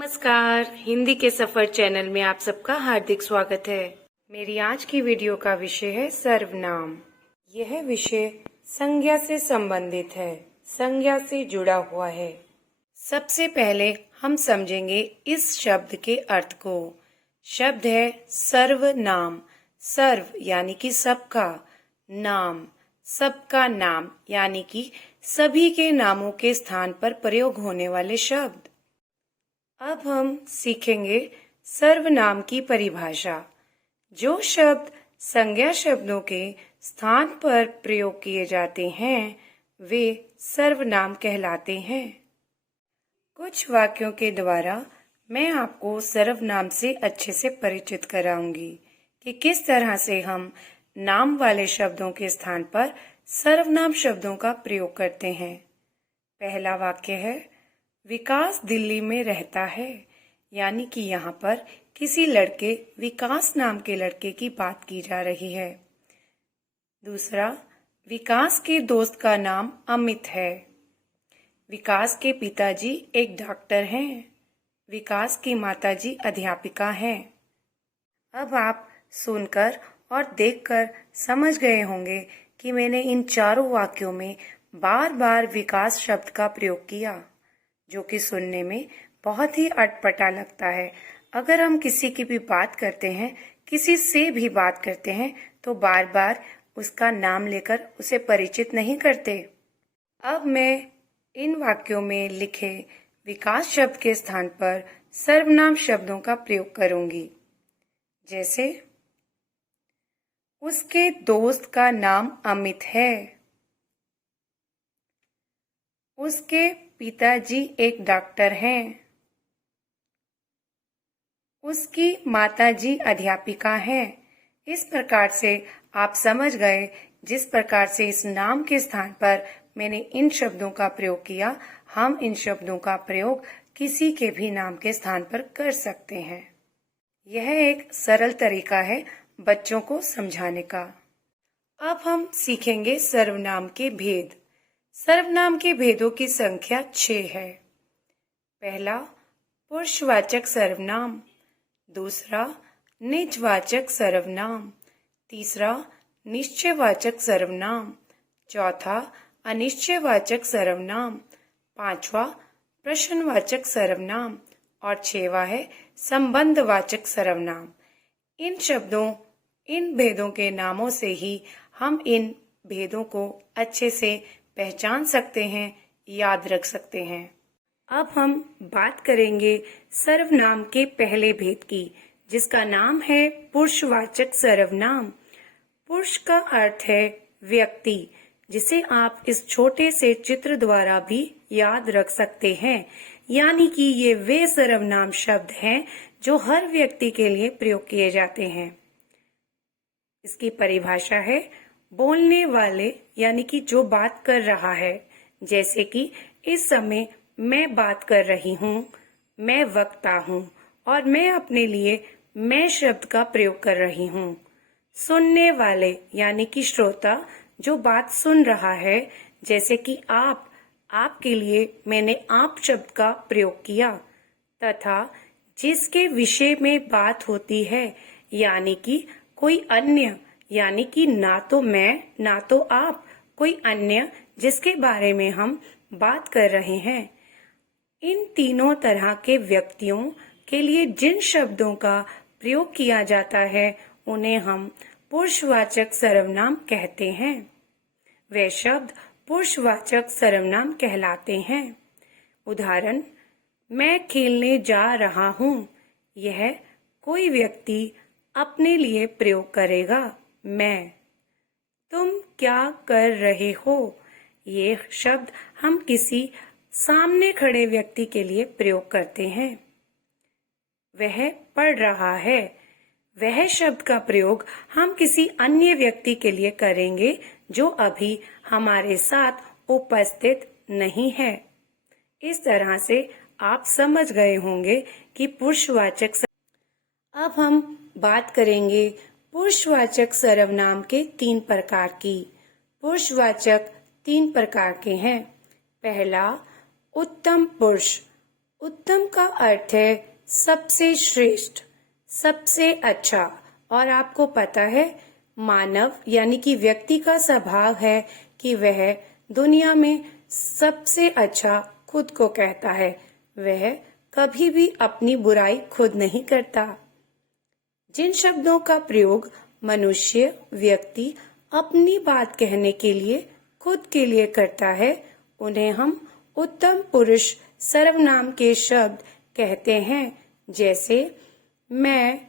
नमस्कार, हिंदी के सफर चैनल में आप सबका हार्दिक स्वागत है। मेरी आज की वीडियो का विषय है सर्वनाम। यह विषय संज्ञा से संबंधित है, संज्ञा से जुड़ा हुआ है। सबसे पहले हम समझेंगे इस शब्द के अर्थ को। शब्द है सर्वनाम। सर्व यानी कि सबका, नाम सबका नाम यानी कि सभी के नामों के स्थान पर प्रयोग होने वाले शब्द। अब हम सीखेंगे सर्वनाम की परिभाषा। जो शब्द संज्ञा शब्दों के स्थान पर प्रयोग किए जाते हैं वे सर्वनाम कहलाते हैं। कुछ वाक्यों के द्वारा मैं आपको सर्वनाम से अच्छे से परिचित कराऊंगी कि किस तरह से हम नाम वाले शब्दों के स्थान पर सर्वनाम शब्दों का प्रयोग करते हैं। पहला वाक्य है, विकास दिल्ली में रहता है, यानी कि यहाँ पर किसी लड़के विकास नाम के लड़के की बात की जा रही है। दूसरा, विकास के दोस्त का नाम अमित है। विकास के पिताजी एक डॉक्टर हैं। विकास की माताजी अध्यापिका हैं। अब आप सुनकर और देखकर समझ गए होंगे कि मैंने इन चारों वाक्यों में बार बार विकास शब्द का प्रयोग किया, जो कि सुनने में बहुत ही अटपटा लगता है। अगर हम किसी की भी बात करते हैं, किसी से भी बात करते हैं, तो बार बार उसका नाम लेकर उसे परिचित नहीं करते। अब मैं इन वाक्यों में लिखे विकास शब्द के स्थान पर सर्वनाम शब्दों का प्रयोग करूंगी। जैसे, उसके दोस्त का नाम अमित है। उसके पिताजी एक डॉक्टर हैं। उसकी माताजी अध्यापिका हैं। इस प्रकार से आप समझ गए जिस प्रकार से इस नाम के स्थान पर मैंने इन शब्दों का प्रयोग किया, हम इन शब्दों का प्रयोग किसी के भी नाम के स्थान पर कर सकते हैं। यह एक सरल तरीका है बच्चों को समझाने का। अब हम सीखेंगे सर्वनाम के भेद। सर्वनाम के भेदों की संख्या 6 है। पहला, पुरुषवाचक सर्वनाम। दूसरा, निजवाचक सर्वनाम। तीसरा, निश्चयवाचक सर्वनाम। चौथा, अनिश्चयवाचक सर्वनाम। पांचवा, प्रश्नवाचक सर्वनाम। और 6वां है संबंधवाचक सर्वनाम। इन भेदों के नामों से ही हम इन भेदों को अच्छे से पहचान सकते हैं, याद रख सकते हैं। अब हम बात करेंगे सर्वनाम के पहले भेद की, जिसका नाम है पुरुषवाचक सर्वनाम। पुरुष का अर्थ है व्यक्ति, जिसे आप इस छोटे से चित्र द्वारा भी याद रख सकते हैं। यानी कि ये वे सर्वनाम शब्द हैं जो हर व्यक्ति के लिए प्रयोग किए जाते हैं। इसकी परिभाषा है बोलने वाले, यानी कि जो बात कर रहा है। जैसे कि इस समय मैं बात कर रही हूँ, मैं वक्ता हूँ और मैं अपने लिए मैं शब्द का प्रयोग कर रही हूँ। सुनने वाले यानी कि श्रोता, जो बात सुन रहा है। जैसे कि आपके लिए मैंने आप शब्द का प्रयोग किया। तथा जिसके विषय में बात होती है, यानी कि कोई अन्य, यानी कि ना तो मैं ना तो आप, कोई अन्य जिसके बारे में हम बात कर रहे हैं। इन तीनों तरह के व्यक्तियों के लिए जिन शब्दों का प्रयोग किया जाता है उन्हें हम पुरुषवाचक सर्वनाम कहते हैं। वे शब्द पुरुषवाचक सर्वनाम कहलाते हैं। उदाहरण, मैं खेलने जा रहा हूँ। यह कोई व्यक्ति अपने लिए प्रयोग करेगा, मैं। तुम क्या कर रहे हो? ये शब्द हम किसी सामने खड़े व्यक्ति के लिए प्रयोग करते हैं। वह पढ़ रहा है। वह शब्द का प्रयोग हम किसी अन्य व्यक्ति के लिए करेंगे जो अभी हमारे साथ उपस्थित नहीं है। इस तरह से आप समझ गए होंगे कि पुरुषवाचक। अब हम बात करेंगे पुरुषवाचक सर्वनाम के 3 प्रकार की। पुरुषवाचक 3 प्रकार के हैं। पहला, उत्तम पुरुष। उत्तम का अर्थ है सबसे श्रेष्ठ, सबसे अच्छा। और आपको पता है, मानव यानी कि व्यक्ति का स्वभाव है कि वह दुनिया में सबसे अच्छा खुद को कहता है। वह कभी भी अपनी बुराई खुद नहीं करता। जिन शब्दों का प्रयोग मनुष्य व्यक्ति अपनी बात कहने के लिए खुद के लिए करता है, उन्हें हम उत्तम पुरुष सर्वनाम के शब्द कहते हैं। जैसे मैं,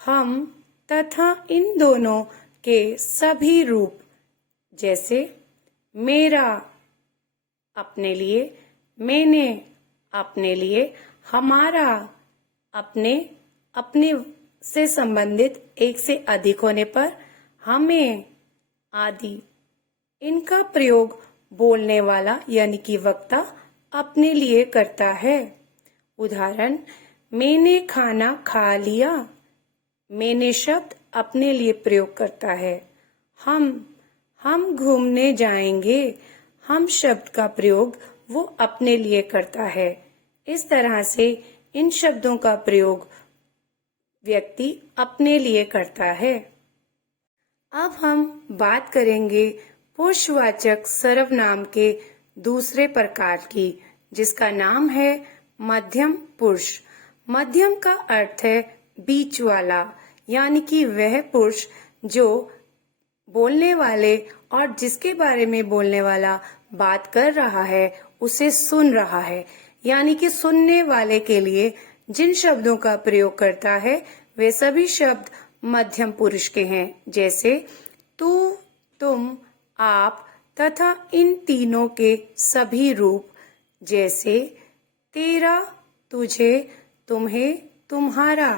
हम तथा इन दोनों के सभी रूप। जैसे मेरा अपने लिए, मैंने अपने लिए, हमारा अपने, अपने से संबंधित एक से अधिक होने पर हमें आदि। इनका प्रयोग बोलने वाला यानी कि वक्ता अपने लिए करता है। उदाहरण, मैंने खाना खा लिया। मैंने शब्द अपने लिए प्रयोग करता है। हम घूमने जाएंगे। हम शब्द का प्रयोग वो अपने लिए करता है। इस तरह से इन शब्दों का प्रयोग व्यक्ति अपने लिए करता है। अब हम बात करेंगे पुरुषवाचक सर्वनाम के दूसरे प्रकार की, जिसका नाम है मध्यम पुरुष। मध्यम का अर्थ है बीच वाला, यानी कि वह पुरुष जो बोलने वाले और जिसके बारे में बोलने वाला बात कर रहा है उसे सुन रहा है। यानी कि सुनने वाले के लिए जिन शब्दों का प्रयोग करता है वे सभी शब्द मध्यम पुरुष के हैं। जैसे तू, तुम, आप तथा इन तीनों के सभी रूप। जैसे तेरा, तुझे, तुम्हें, तुम्हारा,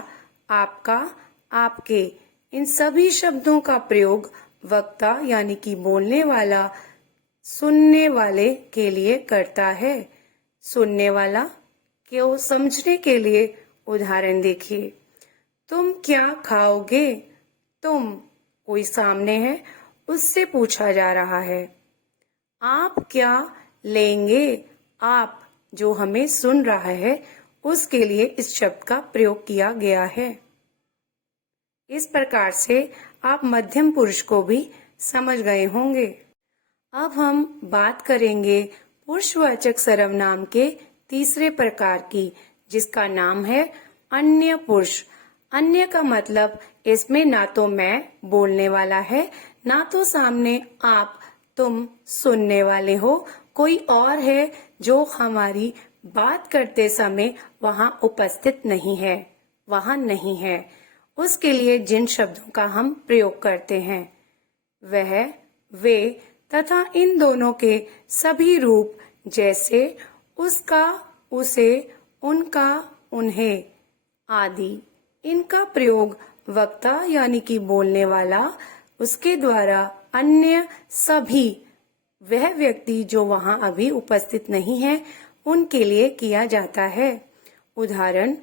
आपका, आपके। इन सभी शब्दों का प्रयोग वक्ता यानी कि बोलने वाला सुनने वाले के लिए करता है। सुनने वाला को समझने के लिए उदाहरण देखिए। तुम क्या खाओगे? तुम कोई सामने है, उससे पूछा जा रहा है। आप क्या लेंगे? आप जो हमें सुन रहा है उसके लिए इस शब्द का प्रयोग किया गया है। इस प्रकार से आप मध्यम पुरुष को भी समझ गए होंगे। अब हम बात करेंगे पुरुषवाचक सर्वनाम के तीसरे प्रकार की, जिसका नाम है अन्य पुरुष। अन्य का मतलब इसमें ना तो मैं बोलने वाला है, ना तो सामने आप तुम सुनने वाले हो। कोई और है जो हमारी बात करते समय वहाँ उपस्थित नहीं है, वहाँ नहीं है। उसके लिए जिन शब्दों का हम प्रयोग करते हैं वह, वे तथा इन दोनों के सभी रूप। जैसे उसका, उसे, उनका, उन्हें आदि। इनका प्रयोग वक्ता यानी कि बोलने वाला उसके द्वारा अन्य सभी, वह व्यक्ति जो वहाँ अभी उपस्थित नहीं है, उनके लिए किया जाता है। उदाहरण,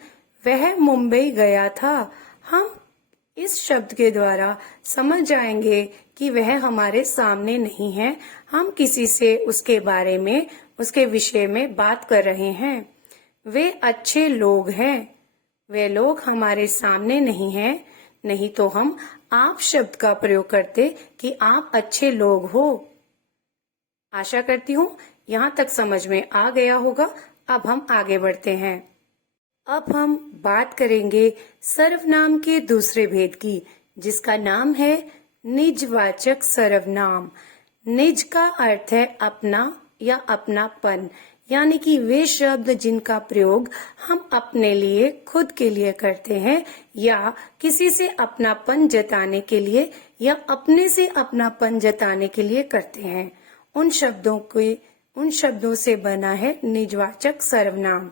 वह मुंबई गया था। हम इस शब्द के द्वारा समझ जाएंगे कि वह हमारे सामने नहीं है, हम किसी से उसके बारे में, उसके विषय में बात कर रहे हैं। वे अच्छे लोग हैं। वे लोग हमारे सामने नहीं हैं, नहीं तो हम आप शब्द का प्रयोग करते कि आप अच्छे लोग हो। आशा करती हूँ यहाँ तक समझ में आ गया होगा। अब हम आगे बढ़ते हैं। अब हम बात करेंगे सर्वनाम के दूसरे भेद की, जिसका नाम है निजवाचक सर्वनाम। निज का अर्थ है अपना या अपनापन, यानी कि वे शब्द जिनका प्रयोग हम अपने लिए, खुद के लिए करते हैं, या किसी से अपनापन जताने के लिए या अपने से अपनापन जताने के लिए करते हैं। उन शब्दों से बना है निजवाचक सर्वनाम।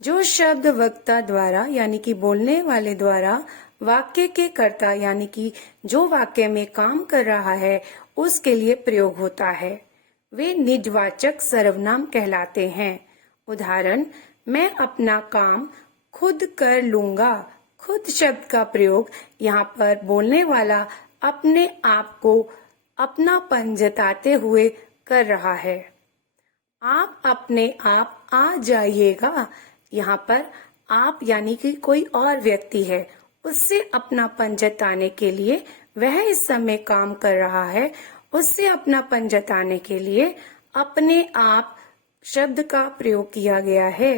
जो शब्द वक्ता द्वारा यानी कि बोलने वाले द्वारा वाक्य के कर्ता यानी कि जो वाक्य में काम कर रहा है उसके लिए प्रयोग होता है, वे निजवाचक सर्वनाम कहलाते हैं। उदाहरण, मैं अपना काम खुद कर लूंगा। खुद शब्द का प्रयोग यहाँ पर बोलने वाला अपने आप को अपनापन जताते हुए कर रहा है। आप अपने आप आ जाइएगा। यहाँ पर आप यानी कि कोई और व्यक्ति है, उससे अपनापन जताने के लिए वह इस समय काम कर रहा है, उससे अपनापन जताने के लिए अपने आप शब्द का प्रयोग किया गया है।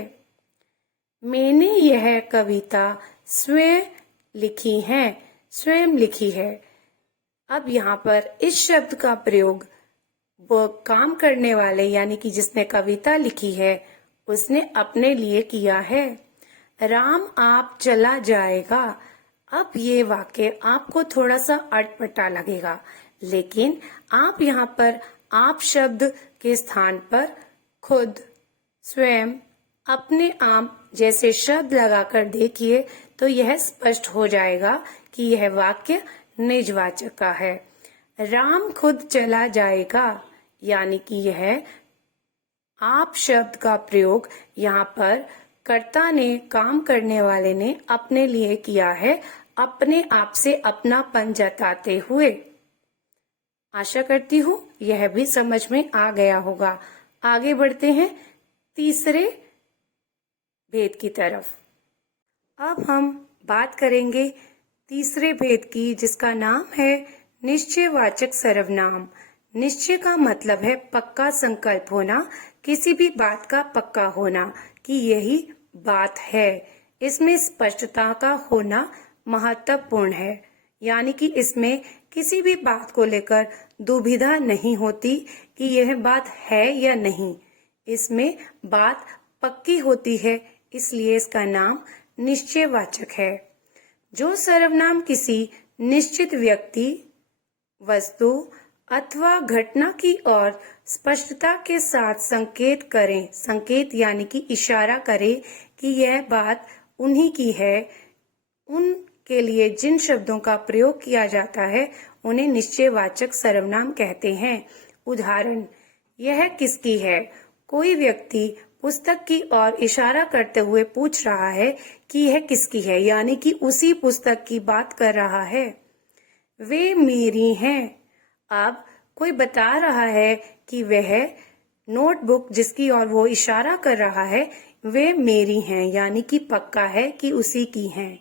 मैंने यह कविता स्वयं लिखी है, स्वयं लिखी है। अब यहाँ पर इस शब्द का प्रयोग वो काम करने वाले यानी कि जिसने कविता लिखी है उसने अपने लिए किया है। राम आप चला जाएगा। अब ये वाक्य आपको थोड़ा सा अटपटा लगेगा, लेकिन आप यहाँ पर आप शब्द के स्थान पर खुद, स्वयं, अपने आप जैसे शब्द लगाकर देखिए तो यह स्पष्ट हो जाएगा कि यह वाक्य निजवाचक का है। राम खुद चला जाएगा यानी कि यह आप शब्द का प्रयोग यहाँ पर कर्ता ने, काम करने वाले ने अपने लिए किया है, अपने आप से अपनापन जताते हुए। आशा करती हूँ यह भी समझ में आ गया होगा। आगे बढ़ते हैं तीसरे भेद की तरफ। अब हम बात करेंगे तीसरे भेद की, जिसका नाम है निश्चयवाचक सर्वनाम। निश्चय का मतलब है पक्का संकल्प होना, किसी भी बात का पक्का होना कि यही बात है। इसमें स्पष्टता का होना महत्वपूर्ण है, यानी कि इसमें किसी भी बात को लेकर दुविधा नहीं होती कि यह बात है या नहीं। इसमें बात पक्की होती है, इसलिए इसका नाम निश्चयवाचक है। जो सर्वनाम किसी निश्चित व्यक्ति, वस्तु अथवा घटना की ओर स्पष्टता के साथ संकेत करें, संकेत यानी कि इशारा करे कि यह बात उन्हीं की है, उनके लिए जिन शब्दों का प्रयोग किया जाता है उन्हें निश्चयवाचक सर्वनाम कहते हैं। उदाहरण, यह किसकी है? कोई व्यक्ति पुस्तक की ओर इशारा करते हुए पूछ रहा है कि यह किसकी है, यानी कि उसी पुस्तक की बात कर रहा है। वे मेरी हैं। अब कोई बता रहा है कि वह नोटबुक जिसकी ओर वो इशारा कर रहा है वे मेरी हैं, यानी कि पक्का है कि उसी की हैं।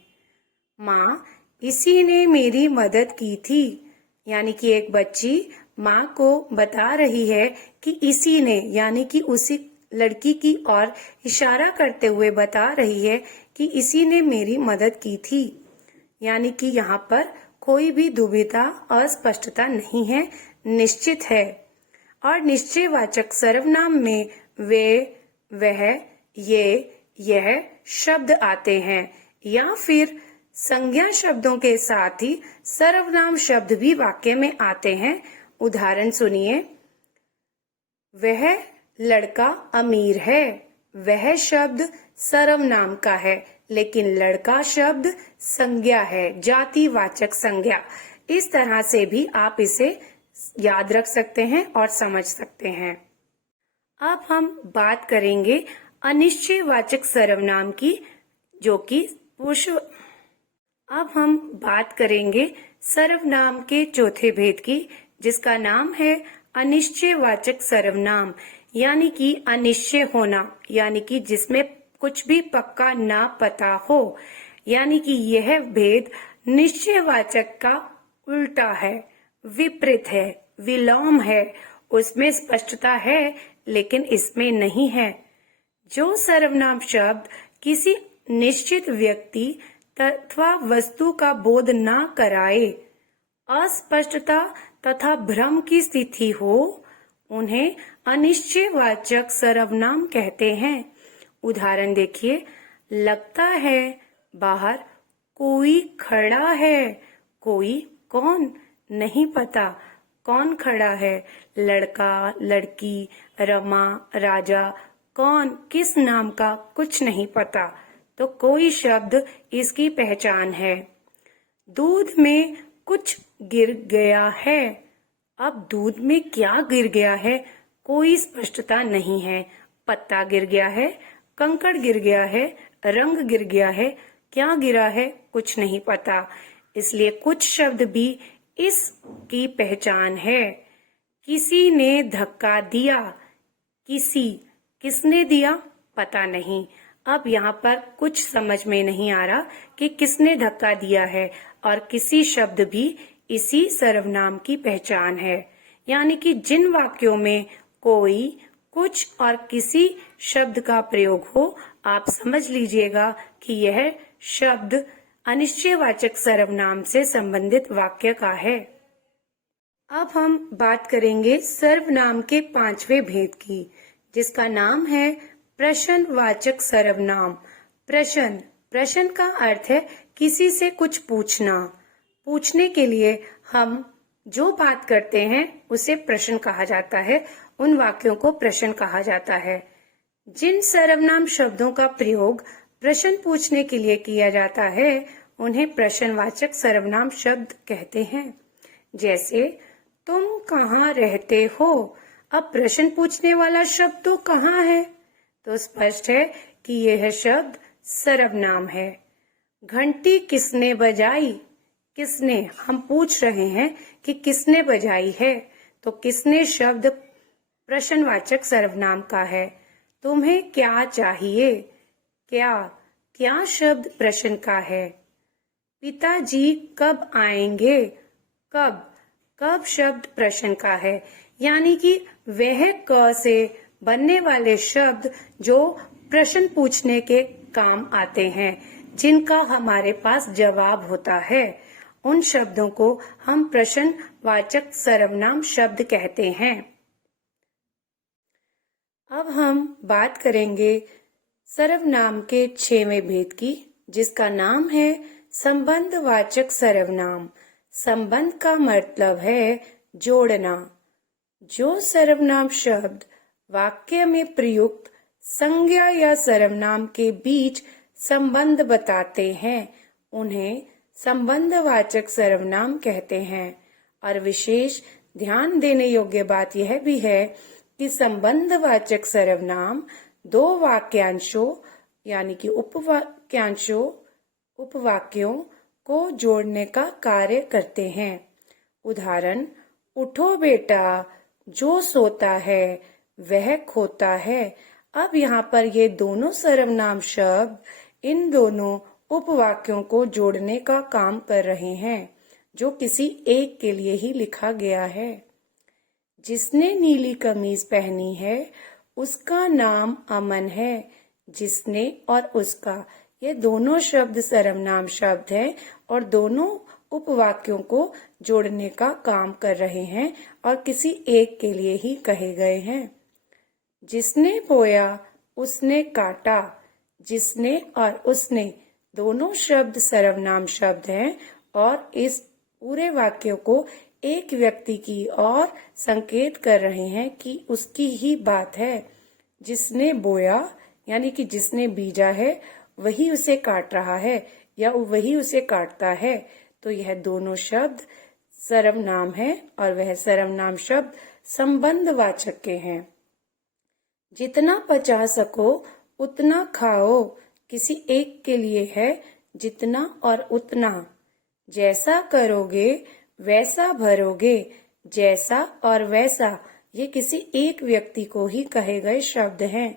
माँ, इसी ने मेरी मदद की थी, यानी कि एक बच्ची माँ को बता रही है कि इसी ने, यानी कि उसी लड़की की ओर इशारा करते हुए बता रही है कि इसी ने मेरी मदद की थी, यानी कि यहाँ पर कोई भी दुविधा, अस्पष्टता नहीं है, निश्चित है। और निश्चयवाचक सर्वनाम में वे, वह, ये, यह शब्द आते हैं, या फिर संज्ञा शब्दों के साथ ही सर्वनाम शब्द भी वाक्य में आते हैं। उदाहरण सुनिए, वह लड़का अमीर है। वह शब्द सर्वनाम का है, लेकिन लड़का शब्द संज्ञा है, जातिवाचक संज्ञा। इस तरह से भी आप इसे याद रख सकते हैं और समझ सकते हैं। अब हम बात करेंगे अनिश्चयवाचक सर्वनाम की, जो कि पुरुष। अब हम बात करेंगे सर्वनाम के चौथे भेद की, जिसका नाम है अनिश्चयवाचक सर्वनाम, यानी कि अनिश्चय होना, यानी कि जिसमें कुछ भी पक्का ना पता हो। यानी कि यह भेद निश्चयवाचक का उल्टा है, विपरीत है, विलोम है। उसमें स्पष्टता है लेकिन इसमें नहीं है। जो सर्वनाम शब्द किसी निश्चित व्यक्ति तथा वस्तु का बोध ना कराए, अस्पष्टता तथा भ्रम की स्थिति हो, उन्हें अनिश्चयवाचक सर्वनाम कहते हैं। उदाहरण देखिए, लगता है बाहर कोई खड़ा है। कोई कौन? नहीं पता कौन खड़ा है। लड़का, लड़की, रमा, राजा, कौन, किस नाम का, कुछ नहीं पता। तो कोई शब्द इसकी पहचान है। दूध में कुछ गिर गया है। अब दूध में क्या गिर गया है, कोई स्पष्टता नहीं है। पत्ता गिर गया है, कंकड़ गिर गया है, रंग गिर गया है, क्या गिरा है, कुछ नहीं पता। इसलिए कुछ शब्द भी इसकी पहचान है। किसी ने धक्का दिया। किसी, किसने दिया, पता नहीं। अब यहाँ पर कुछ समझ में नहीं आ रहा कि किसने धक्का दिया है, और किसी शब्द भी इसी सर्वनाम की पहचान है। यानी कि जिन वाक्यों में कोई, कुछ और किसी शब्द का प्रयोग हो, आप समझ लीजिएगा कि यह शब्द अनिश्चयवाचक सर्वनाम से संबंधित वाक्य का है। अब हम बात करेंगे सर्वनाम के 5वें भेद की, जिसका नाम है प्रश्नवाचक सर्वनाम। प्रश्न का अर्थ है किसी से कुछ पूछना। पूछने के लिए हम जो बात करते हैं उसे प्रश्न कहा जाता है। उन वाक्यों को प्रश्न कहा जाता है। जिन सर्वनाम शब्दों का प्रयोग प्रश्न पूछने के लिए किया जाता है उन्हें प्रश्नवाचक सर्वनाम शब्द कहते हैं। जैसे तुम कहाँ रहते हो। अब प्रश्न पूछने वाला शब्द तो कहाँ है, तो स्पष्ट है कि यह शब्द सर्वनाम है। घंटी किसने बजाई। किसने, हम पूछ रहे हैं कि किसने बजाई है, तो किसने शब्द प्रश्नवाचक सर्वनाम का है। तुम्हें क्या चाहिए। क्या शब्द प्रश्न का है। पिताजी कब आएंगे। कब शब्द प्रश्न का है। यानी कि वह क से बनने वाले शब्द जो प्रश्न पूछने के काम आते हैं, जिनका हमारे पास जवाब होता है, उन शब्दों को हम प्रश्नवाचक सर्वनाम शब्द कहते हैं। अब हम बात करेंगे सर्वनाम के 6वें भेद की, जिसका नाम है संबंधवाचक सर्वनाम। संबंध का मतलब है जोड़ना। जो सर्वनाम शब्द वाक्य में प्रयुक्त संज्ञा या सर्वनाम के बीच संबंध बताते हैं उन्हें संबंधवाचक सर्वनाम कहते हैं। और विशेष ध्यान देने योग्य बात यह भी है कि संबंधवाचक सर्वनाम दो वाक्यांशों यानी कि उपवाक्यों को जोड़ने का कार्य करते हैं। उदाहरण, उठो बेटा, जो सोता है वह खोता है। अब यहाँ पर ये दोनों सर्वनाम शब्द इन दोनों उपवाक्यों को जोड़ने का काम कर रहे हैं, जो किसी एक के लिए ही लिखा गया है। जिसने नीली कमीज पहनी है उसका नाम अमन है। जिसने और उसका, ये दोनों शब्द सर्वनाम शब्द हैं और दोनों उपवाक्यों को जोड़ने का काम कर रहे हैं और किसी एक के लिए ही कहे गए हैं। जिसने बोया उसने काटा। जिसने और उसने दोनों शब्द सर्वनाम शब्द हैं और इस पूरे वाक्य को एक व्यक्ति की ओर संकेत कर रहे हैं कि उसकी ही बात है। जिसने बोया यानी कि जिसने बीजा है वही उसे काट रहा है या वही उसे काटता है। तो यह दोनों शब्द सर्वनाम है और वह सर्वनाम शब्द संबंधवाचक के हैं। जितना पचा सको उतना खाओ, किसी एक के लिए है जितना और उतना। जैसा करोगे वैसा भरोगे। जैसा और वैसा ये किसी एक व्यक्ति को ही कहे गए शब्द हैं।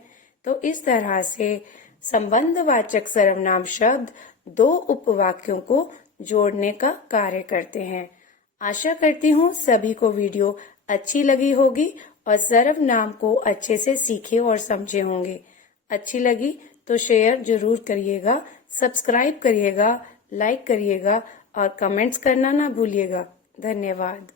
तो इस तरह से संबंधवाचक सर्वनाम शब्द दो उपवाक्यों को जोड़ने का कार्य करते हैं। आशा करती हूँ सभी को वीडियो अच्छी लगी होगी और सर्वनाम को अच्छे से सीखे और समझे होंगे। अच्छी लगी तो शेयर जरूर करिएगा, सब्सक्राइब करिएगा, लाइक करिएगा और कमेंट्स करना ना भूलिएगा। धन्यवाद।